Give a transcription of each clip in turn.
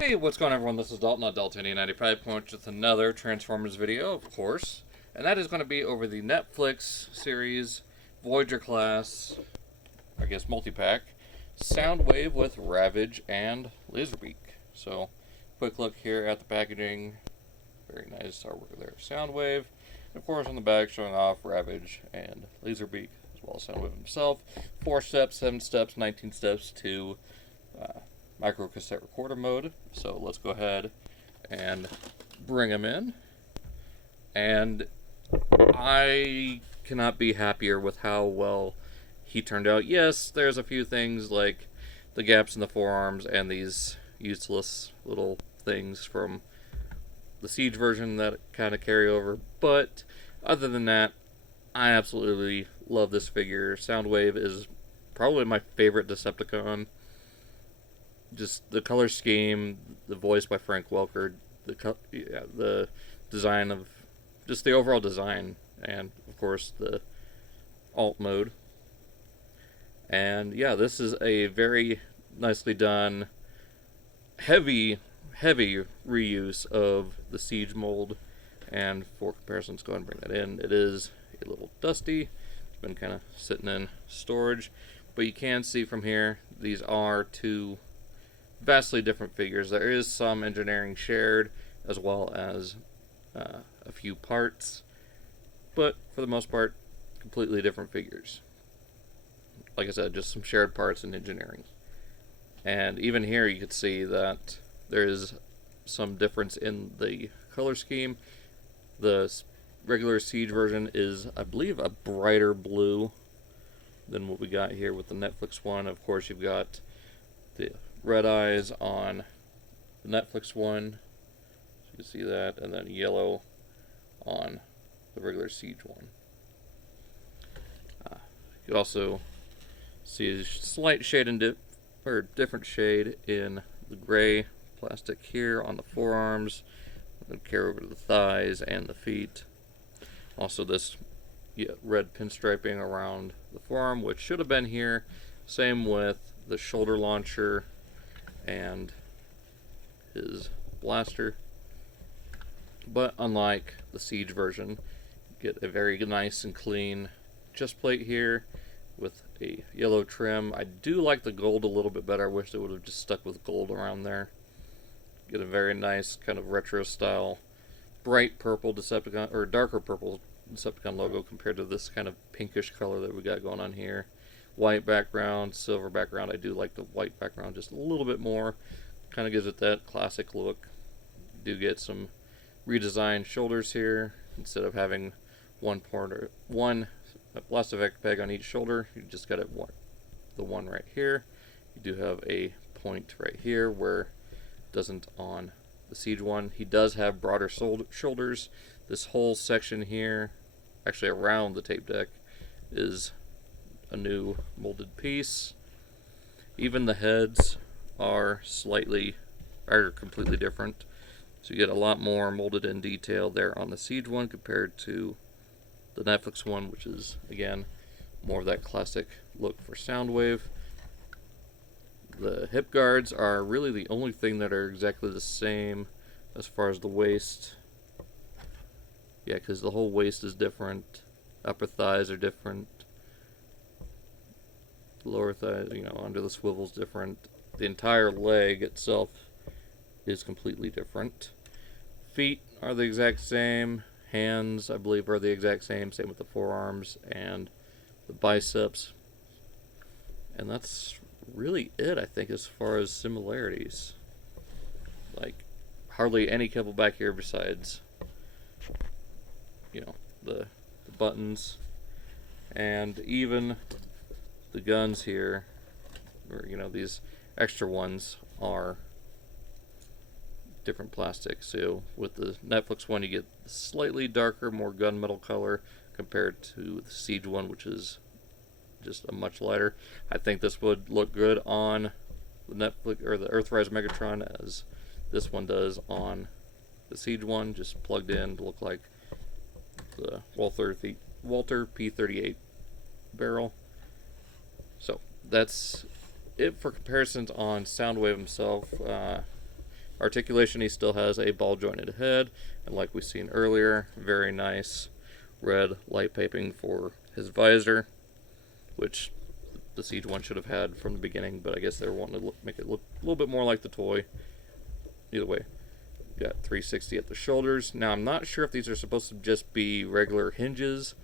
Hey, what's going on, everyone? This is Dalton, not Daltonian95, with another Transformers video, of course. And that is going to be over the Netflix series Voyager class, I guess, multi-pack, Soundwave with Ravage and Laserbeak. So, quick look here at the packaging. Very nice artwork there. Soundwave. And of course, on the back, showing off Ravage and Laserbeak, as well as Soundwave himself. 4 steps, 7 steps, 19 steps to micro cassette recorder mode. So let's go ahead and bring him in. And I cannot be happier with how well he turned out. Yes, there's a few things like the gaps in the forearms and these useless little things from the Siege version that kind of carry over, but other than that, I absolutely love this figure. Soundwave is probably my favorite Decepticon. Just the color scheme, the voice by Frank Welker, the design of just the overall design, and of course the alt mode. And yeah, this is a very nicely done, heavy reuse of the Siege mold. And for comparison, let's go ahead and bring that in. It is a little dusty. It's been kind of sitting in storage, but you can see from here these are two vastly different figures. There is some engineering shared, as well as a few parts, but for the most part, completely different figures. Like I said, just some shared parts and engineering. And even here you can see that there is some difference in the color scheme. The regular Siege version is, I believe, a brighter blue than what we got here with the Netflix one. Of course, you've got the red eyes on the Netflix one, so you can see that, and then yellow on the regular Siege one. You can also see a slight shade different shade in the gray plastic here on the forearms, and then carry over to the thighs and the feet. Also, this red pinstriping around the forearm, which should have been here. Same with the shoulder launcher and his blaster, but unlike the Siege version, you get a very nice and clean chest plate here with a yellow trim. I do like the gold a little bit better. I wish they would have just stuck with gold around there. Get a very nice kind of retro style bright purple Decepticon, or darker purple Decepticon logo compared to this kind of pinkish color that we got going on here. White background, silver background. I do like the white background just a little bit more. Kind of gives it that classic look. You do get some redesigned shoulders here. Instead of having one plastic peg on each shoulder, you just got the one right here. You do have a point right here where it doesn't on the Siege one. He does have broader shoulders. This whole section here, actually around the tape deck, is a new molded piece. Even the heads are completely different. So you get a lot more molded in detail there on the Siege one compared to the Netflix one, which is, again, more of that classic look for Soundwave. The hip guards are really the only thing that are exactly the same as far as the waist. Yeah, because the whole waist is different. Upper thighs are different. Lower thighs, under the swivel's different. The entire leg itself is completely different. Feet are the exact same. Hands, I believe, are the exact same. Same with the forearms and the biceps. And that's really it, I think, as far as similarities. Like, hardly any kibble back here besides, the buttons. And even the guns here, or these extra ones, are different plastic. So with the Netflix one, you get slightly darker, more gunmetal color compared to the Siege one, which is just a much lighter. I think this would look good on the Netflix or the Earthrise Megatron as this one does on the Siege one, just plugged in to look like the Walther P38 barrel. So that's it for comparisons on Soundwave himself. Articulation, he still has a ball jointed head, and like we've seen earlier, very nice red light piping for his visor, which the Siege one should have had from the beginning, but I guess they were wanting to make it look a little bit more like the toy. Either way, got 360 at the shoulders. Now I'm not sure if these are supposed to just be regular hinges,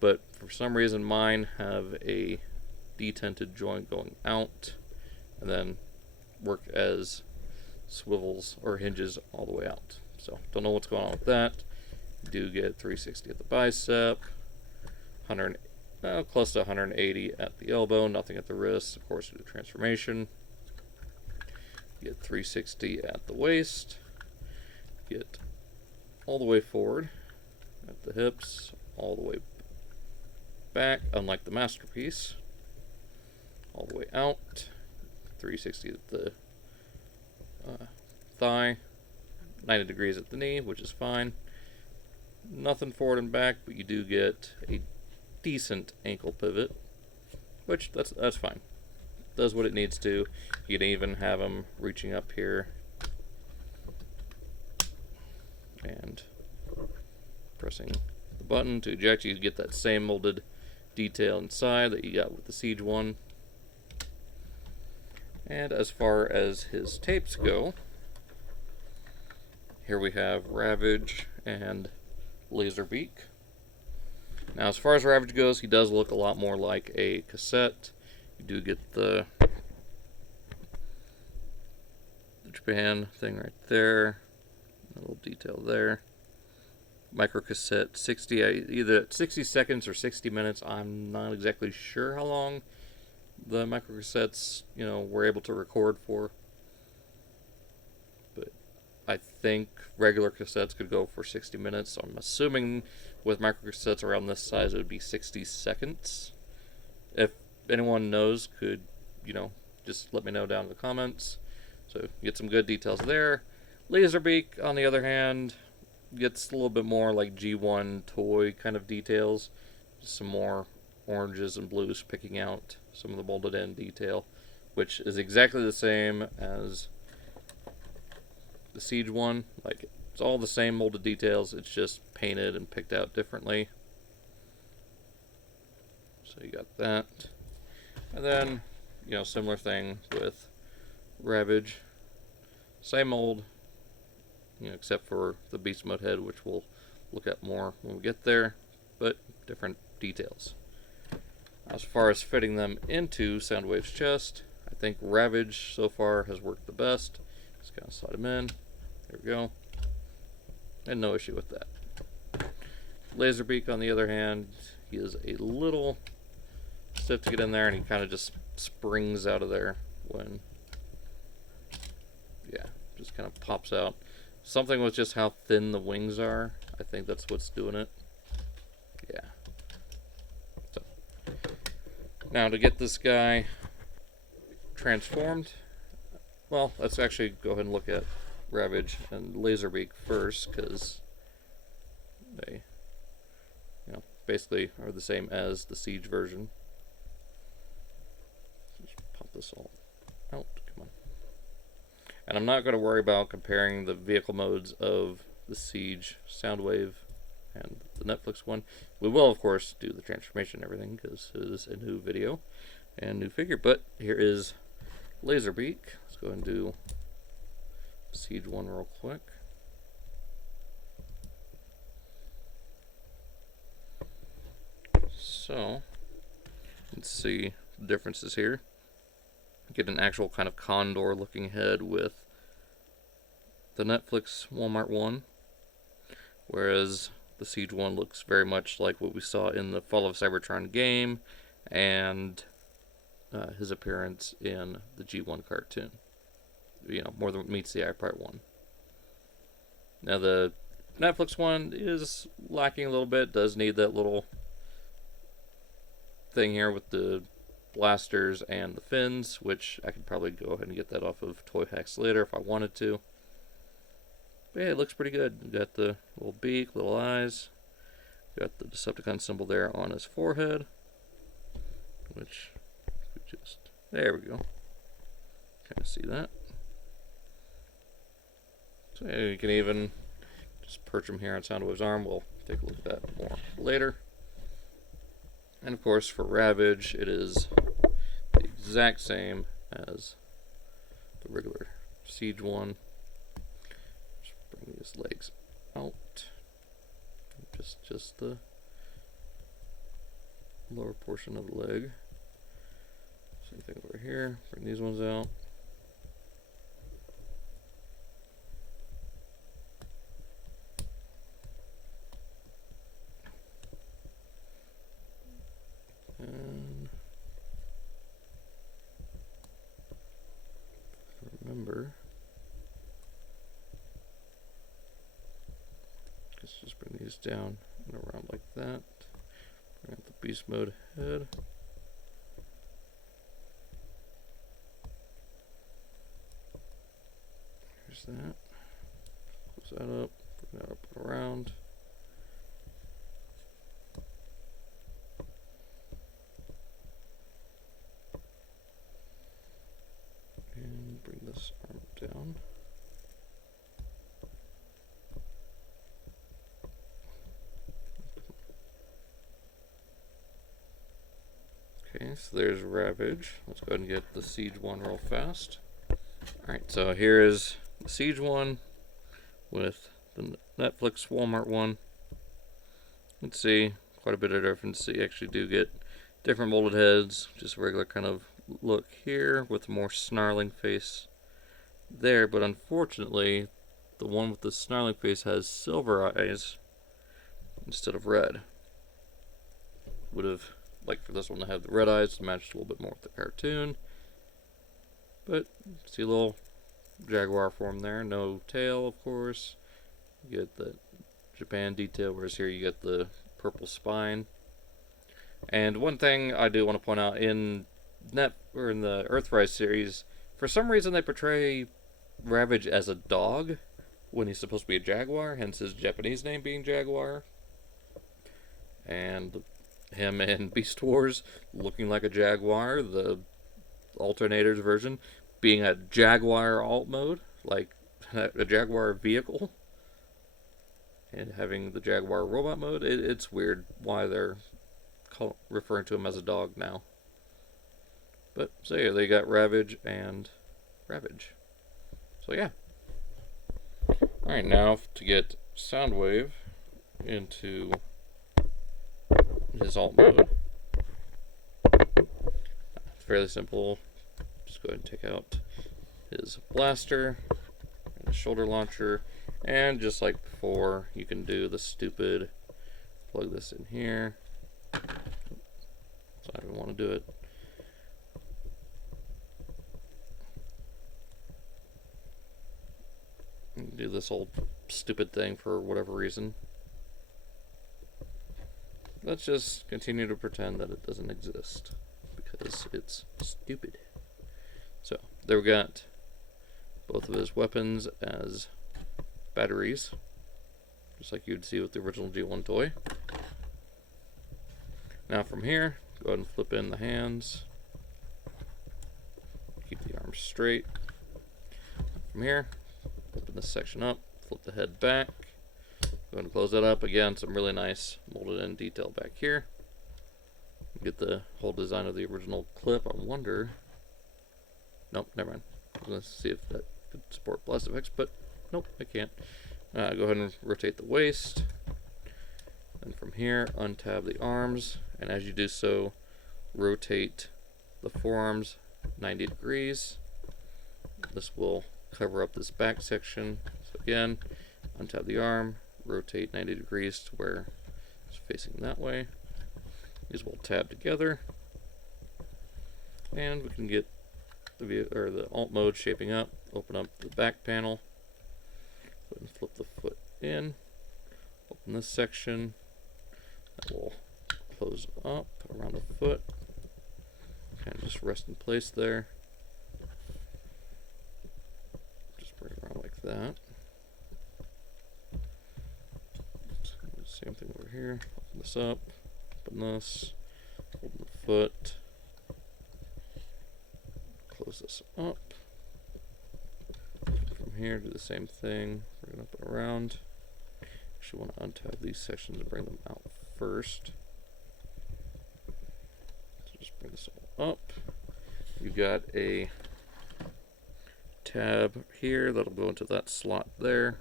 but for some reason mine have a detented joint going out and then work as swivels or hinges all the way out. So don't know what's going on with that. You do get 360 at the bicep, 100, close to 180 at the elbow, nothing at the wrist. Of course, you do transformation. You get 360 at the waist. Get all the way forward at the hips, all the way back, unlike the masterpiece. All the way out, 360 at the thigh, 90 degrees at the knee, which is fine. Nothing forward and back, but you do get a decent ankle pivot, which that's fine. Does what it needs to. You can even have them reaching up here and pressing the button to eject. You get that same molded detail inside that you got with the Siege one. And as far as his tapes go, here we have Ravage and Laserbeak. Now, as far as Ravage goes, he does look a lot more like a cassette. You do get the Japan thing right there, a little detail there. Micro cassette, 60, either 60 seconds or 60 minutes. I'm not exactly sure how long the micro cassettes, were able to record for. But I think regular cassettes could go for 60 minutes. So I'm assuming with micro cassettes around this size, it would be 60 seconds. If anyone knows, could, just let me know down in the comments. So get some good details there. Laserbeak, on the other hand, gets a little bit more like G1 toy kind of details. Just some more oranges and blues picking out some of the molded in detail, which is exactly the same as the Siege one. Like, it's all the same molded details, it's just painted and picked out differently. So you got that. And then, similar thing with Ravage. Same mold, except for the beast mode head, which we'll look at more when we get there, but different details. As far as fitting them into Soundwave's chest, I think Ravage so far has worked the best. Just kind of slide him in. There we go. And no issue with that. Laserbeak, on the other hand, he is a little stiff to get in there, and he kind of just springs out of there when, just kind of pops out. Something with just how thin the wings are. I think that's what's doing it. Yeah. So, now to get this guy transformed, well, let's actually go ahead and look at Ravage and Laserbeak first, because they, basically are the same as the Siege version. Just pop this all out. Come on. And I'm not going to worry about comparing the vehicle modes of the Siege Soundwave and the Netflix one. We will, of course, do the transformation and everything, because it is a new video and new figure. But here is Laserbeak. Let's go ahead and do Siege one real quick. So, let's see the differences here. Get an actual kind of condor looking head with the Netflix Walmart one, whereas the Siege one looks very much like what we saw in the Fall of Cybertron game and his appearance in the G1 cartoon. More than meets the eye part one. Now the Netflix one is lacking a little bit, does need that little thing here with the blasters and the fins, which I could probably go ahead and get that off of Toy Hacks later if I wanted to. But yeah, it looks pretty good. You got the little beak, little eyes. Got the Decepticon symbol there on his forehead, which there we go. Kind of see that. So yeah, you can even just perch them here on Soundwave's arm. We'll take a look at that more later. And of course, for Ravage, it is the exact same as the regular Siege one. Just bring these legs out. Just the lower portion of the leg. Same thing over here. Bring these ones out. And remember, let's just bring these down and around like that. Bring out the beast mode head. Here's that. Close that up. Bring that up and around. And bring this arm down. Okay, so there's Ravage. Let's go ahead and get the Siege one real fast. Alright, so here is the Siege one with the Netflix Walmart one. Let's see, quite a bit of difference. You actually do get different molded heads, just a regular kind of look here with a more snarling face there, but unfortunately the one with the snarling face has silver eyes instead of red. Would have liked for this one to have the red eyes to match a little bit more with the cartoon, but see a little jaguar form there. No tail, of course. You get the Japan detail, whereas here you get the purple spine. And one thing I do want to point out in the Earthrise series, for some reason they portray Ravage as a dog when he's supposed to be a jaguar, hence his Japanese name being Jaguar. And him in Beast Wars looking like a jaguar, the alternators version being a Jaguar alt mode, like a Jaguar vehicle, and having the Jaguar robot mode. It's weird why they're referring to him as a dog now. But so yeah, they got Ravage and Ravage. So yeah. Alright, now to get Soundwave into his alt mode. It's fairly simple. Just go ahead and take out his blaster and his shoulder launcher, and just like before, you can do the stupid plug this in here. So I don't want to do it. Do this old stupid thing for whatever reason. Let's just continue to pretend that it doesn't exist, because it's stupid. So, there we got both of his weapons as batteries, just like you'd see with the original G1 toy. Now from here, go ahead and flip in the hands. Keep the arms straight. From here, open this section up, flip the head back. Go ahead and close that up. Again, some really nice molded in detail back here. Get the whole design of the original clip. I wonder... Nope, never mind. I was going to see if that could support blast effects, but nope, I can't. Go ahead and rotate the waist. And from here, untab the arms. And as you do so, rotate the forearms 90 degrees. This will cover up this back section. So again, untab the arm, rotate 90 degrees to where it's facing that way. These will tab together, and we can get the alt mode shaping up. Open up the back panel, go ahead and flip the foot in, open this section, that will close up around the foot, kind of just rest in place there. Just bring it around like that. Same thing over here. Open this up, open this, open the foot, close this up. From here, do the same thing, bring it up and around. Actually want to untab these sections and bring them out first. So just bring this all up. You've got a tab here that'll go into that slot there.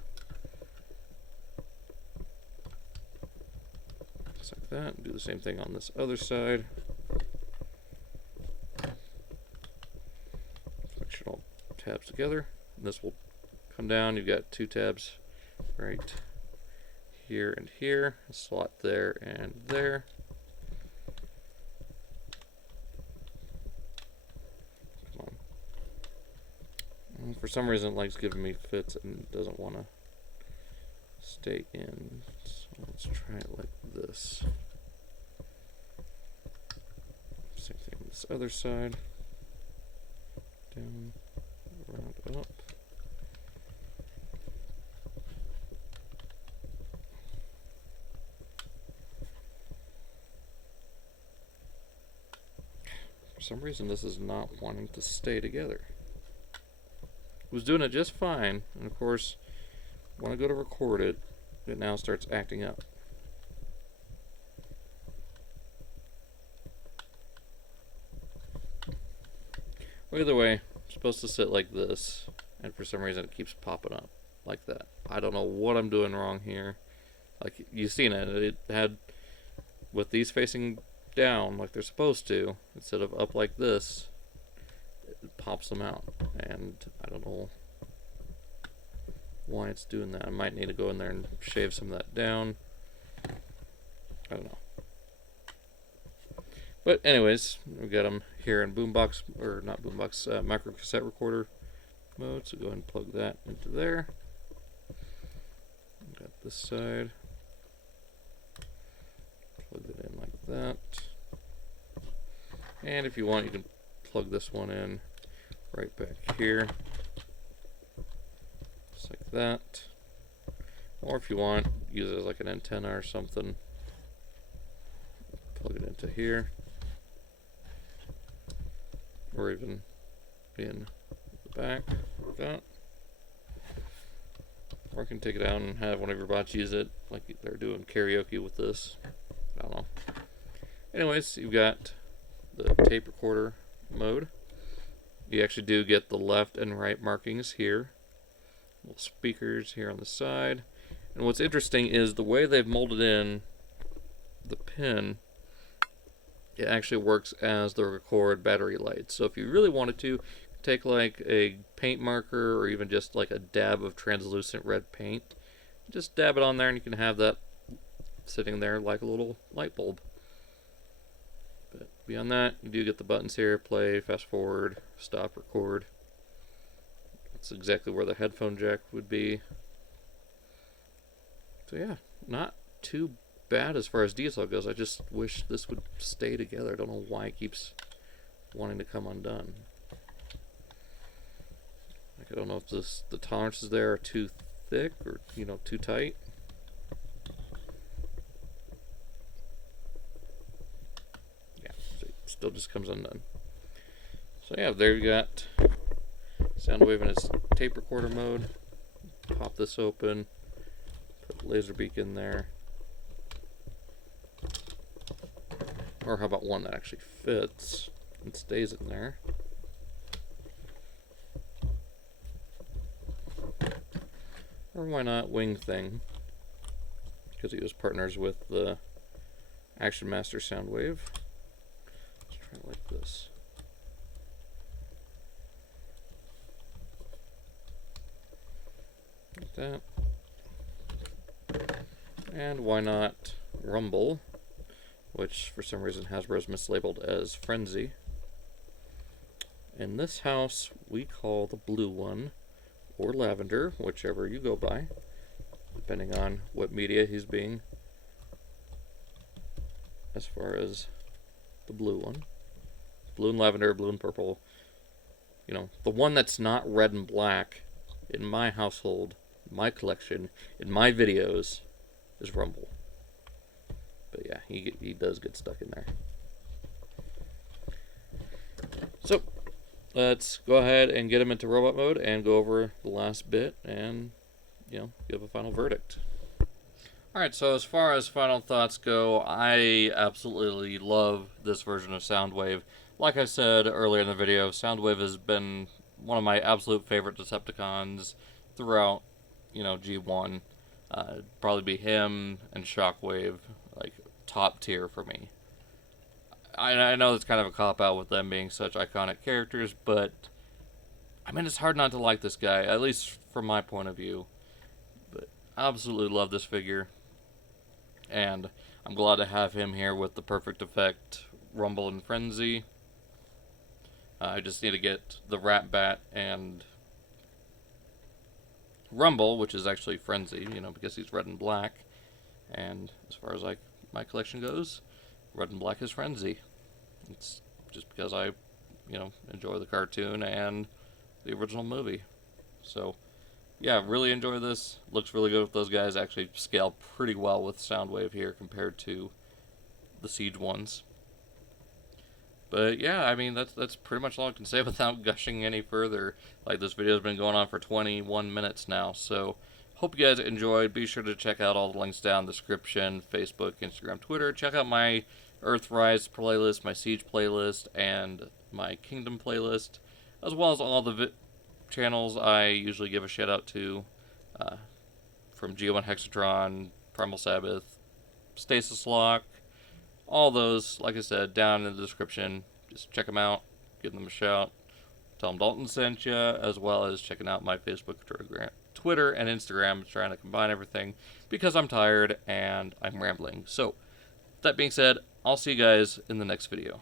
Just like that. And do the same thing on this other side. Make sure it all tabs together. And this will come down. You've got two tabs right here and here. A slot there and there. For some reason it likes giving me fits and doesn't want to stay in. So let's try it like this. Same thing on this other side. Down, around, up. For some reason this is not wanting to stay together. Was doing it just fine, and of course when I go to record it, it now starts acting up. Well, either way, it's supposed to sit like this, and for some reason it keeps popping up like that. I don't know what I'm doing wrong here. Like, you've seen it, it had, with these facing down like they're supposed to, instead of up like this, it pops them out, and I don't know why it's doing that. I might need to go in there and shave some of that down. I don't know. But anyways, we've got them here in boombox, or not boombox, micro cassette recorder mode. So go ahead and plug that into there. Got this side. Plug it in like that. And if you want, you can plug this one in right back here, just like that. Or if you want, use it as like an antenna or something. Plug it into here, or even in the back like that. Or you can take it out and have one of your bots use it, like they're doing karaoke with this. I don't know. Anyways, you've got the tape recorder mode. You actually do get the left and right markings here. Little speakers here on the side. And what's interesting is the way they've molded in the pin, it actually works as the record battery light. So if you really wanted to, take like a paint marker or even just like a dab of translucent red paint, just dab it on there and you can have that sitting there like a little light bulb. But beyond that, you do get the buttons here: play, fast forward, stop, record. That's exactly where the headphone jack would be. So yeah, not too bad as far as detail goes. I just wish this would stay together. I don't know why it keeps wanting to come undone. Like, I don't know if the tolerances there are too thick or, you know, too tight. Still just comes undone. So yeah, there you got Soundwave in its tape recorder mode. Pop this open, put Laserbeak in there. Or how about one that actually fits and stays in there? Or why not Wing Thing? Because he was partners with the Action Master Soundwave. Like this. Like that. And why not Rumble, which for some reason Hasbro's mislabeled as Frenzy. In this house, we call the blue one, or Lavender, whichever you go by, depending on what media he's being, as far as the blue one. Blue and lavender, blue and purple. You know, the one that's not red and black in my household, my collection, in my videos, is Rumble. But yeah, he does get stuck in there. So, let's go ahead and get him into robot mode and go over the last bit and, give a final verdict. Alright, so as far as final thoughts go, I absolutely love this version of Soundwave. Like I said earlier in the video, Soundwave has been one of my absolute favorite Decepticons throughout, G1. Probably be him and Shockwave, like, top tier for me. I know it's kind of a cop-out with them being such iconic characters, but, I mean, it's hard not to like this guy, at least from my point of view. But I absolutely love this figure. And I'm glad to have him here with the perfect effect, Rumble and Frenzy. I just need to get the Rat Bat and Rumble, which is actually Frenzy, because he's red and black. And as far as my collection goes, red and black is Frenzy. It's just because I, enjoy the cartoon and the original movie. So, yeah, really enjoy this. Looks really good with those guys. Actually scale pretty well with Soundwave here compared to the Siege ones. But yeah, I mean, that's pretty much all I can say without gushing any further. Like, this video's been going on for 21 minutes now, so hope you guys enjoyed. Be sure to check out all the links down in the description, Facebook, Instagram, Twitter. Check out my Earthrise playlist, my Siege playlist, and my Kingdom playlist, as well as all the channels I usually give a shout out to, from G1 Hexatron, Primal Sabbath, Stasis Lock, all those, like I said, down in the description. Just check them out, give them a shout, tell them Dalton sent you, as well as checking out my Facebook, Twitter, and Instagram. I'm trying to combine everything because I'm tired and I'm rambling. So, that being said, I'll see you guys in the next video.